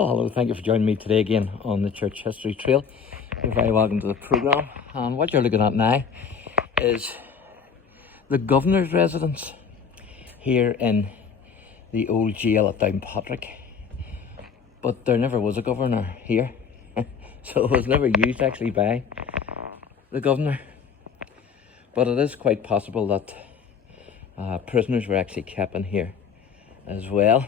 Well, hello, thank you for joining me today again on the Church History Trail. You're very welcome to the programme. And what you're looking at now is the Governor's residence here in the old jail at Downpatrick. But there never was a governor here, so it was never used actually by the governor. But it is quite possible that prisoners were actually kept in here as well.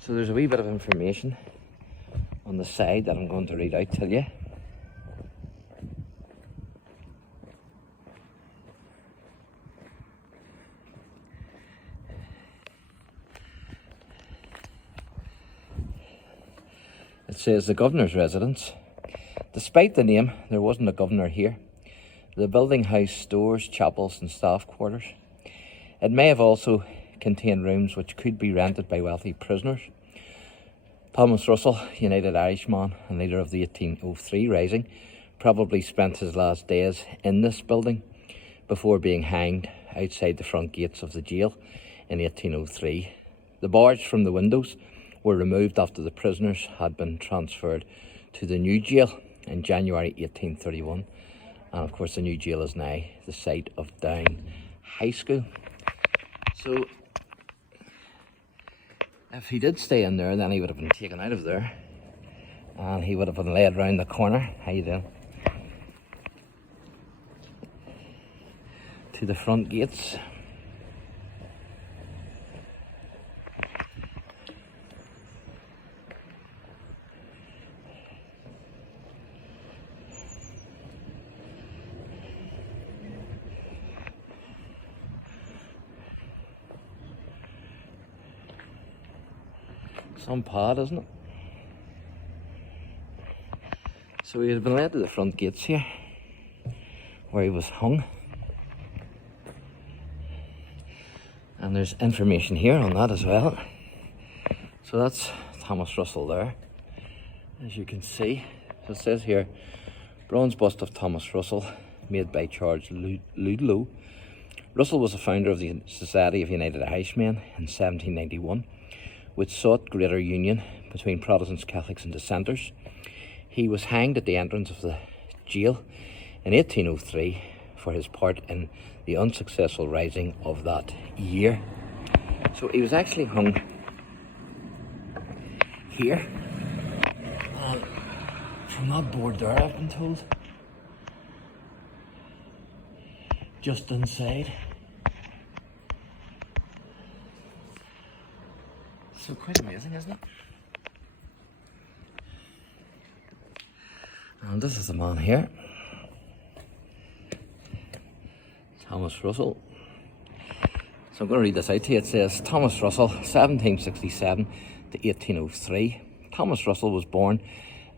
So there's a wee bit of information on the side that I'm going to read out to you. It says the Governor's residence. Despite the name, there wasn't a governor here. The building housed stores, chapels and staff quarters. It may have also contained rooms which could be rented by wealthy prisoners. Thomas Russell, United Irishman and leader of the 1803 Rising, probably spent his last days in this building before being hanged outside the front gates of the jail in 1803. The bars from the windows were removed after the prisoners had been transferred to the new jail in January 1831. And of course the new jail is now the site of Down High School. So if he did stay in there, then he would have been taken out of there and he would have been led round the corner. How you doing? To the front gates. Some pod, isn't it? So he had been led to the front gates here, where he was hung. And there's information here on that as well. So that's Thomas Russell there, as you can see. So it says here, bronze bust of Thomas Russell, made by Charles Ludlow. Russell was the founder of the Society of United Irishmen in 1791. Which sought greater union between Protestants, Catholics and Dissenters. He was hanged at the entrance of the jail in 1803 for his part in the unsuccessful rising of that year. So he was actually hung here. And from that board there, I've been told, just inside. So quite amazing, isn't it? And this is the man here, Thomas Russell. So I'm going to read this out to you. It says, Thomas Russell, 1767 to 1803. Thomas Russell was born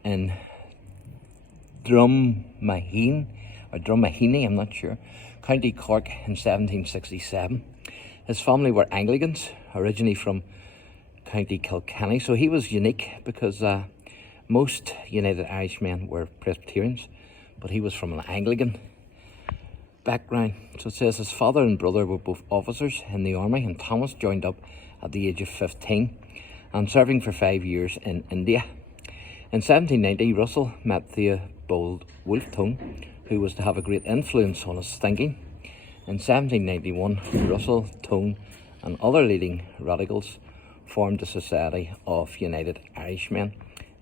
in Drumahine, I'm not sure, County Cork in 1767. His family were Anglicans, originally from County Kilkenny, so he was unique because most United Irishmen were Presbyterians, but he was from an Anglican background. So it says his father and brother were both officers in the army, and Thomas joined up at the age of 15 and serving for 5 years in India. In 1790, Russell met Theobald Wolfe, who was to have a great influence on his thinking. In 1791, Russell, Tone and other leading radicals formed the Society of United Irishmen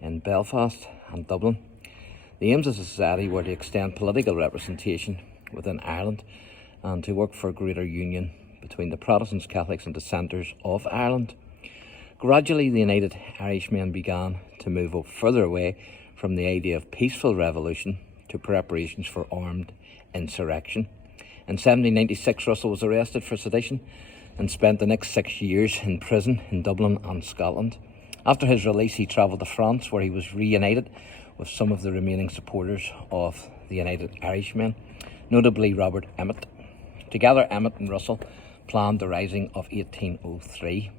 in Belfast and Dublin. The aims of the society were to extend political representation within Ireland and to work for greater union between the Protestants, Catholics and Dissenters of Ireland. Gradually, the United Irishmen began to move up further away from the idea of peaceful revolution to preparations for armed insurrection. In 1796, Russell was arrested for sedition and spent the next 6 years in prison in Dublin and Scotland. After his release, he travelled to France, where he was reunited with some of the remaining supporters of the United Irishmen, notably Robert Emmet. Together, Emmet and Russell planned the rising of 1803.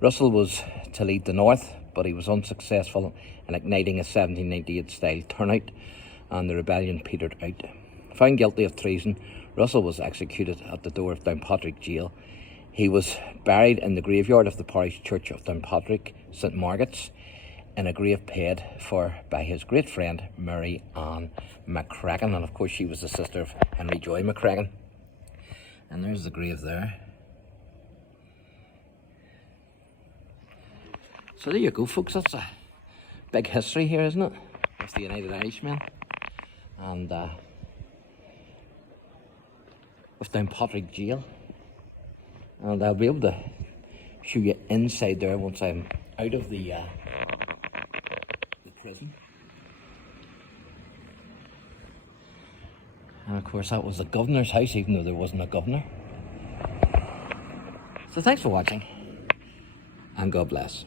Russell was to lead the North, but he was unsuccessful in igniting a 1798 style turnout, and the rebellion petered out. Found guilty of treason, Russell was executed at the door of Downpatrick Jail He was buried in the graveyard of the parish church of Downpatrick, St Margaret's, in a grave paid for by his great friend Mary Ann McCracken, and of course she was the sister of Henry Joy McCracken. And there's the grave there. So there you go, folks. That's a big history here, isn't it, with the United Irishmen, and with Downpatrick Jail. And I'll be able to show you inside there once I'm out of the prison. And of course that was the governor's house, even though there wasn't a governor. So thanks for watching, and God bless.